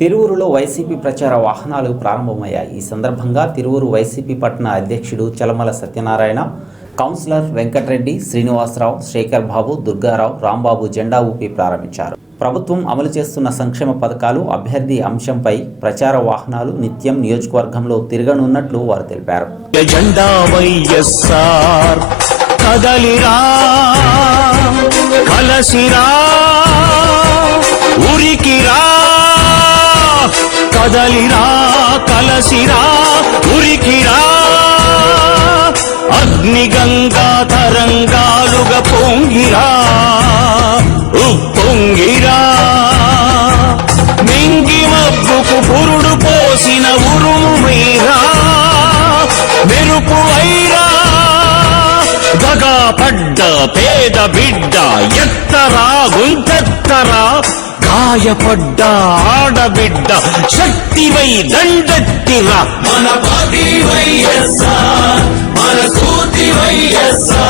తిరువురులో YCP ప్రచార వాహనాలు ప్రారంభమయ్యాయి. ఈ సందర్భంగా తిరువురు వైసీపీ పట్టణ అధ్యక్షుడు చలమల సత్యనారాయణ కౌన్సిలర్ వెంకటరెడ్డి శ్రీనివాసరావు శేఖర్ బాబు దుర్గారావు రాంబాబు జెండా ఊపి ప్రారంభించారు. ప్రభుత్వం అమలు చేస్తున్న సంక్షేమ పథకాలు అభ్యర్థి అంశంపై ప్రచార వాహనాలు నిత్యం నియోజకవర్గంలో తిరగనున్నట్లు వారు తెలిపారు. జెండా వైఎస్ఆర్ కదలిరా కలసిరా ఉరికిరా కదలిరా కలసిరా ఉరికిరా. అగ్నిగంగా తరంగాలుగా పొంగిరా ఉప్పొంగిరా. మింగి మబ్బుకు పురుడు పోసిన ఉరుము మీరా మెరుపు వైరా దగా పడ్డ పేద బిడ్డ ఎత్తరా గుంతెత్తరా. గాయపడ్డ ఆడబిడ్డ శక్తివై దండెత్తిరా. మన పార్టీ మన స్ఫూర్తి ఎస్సా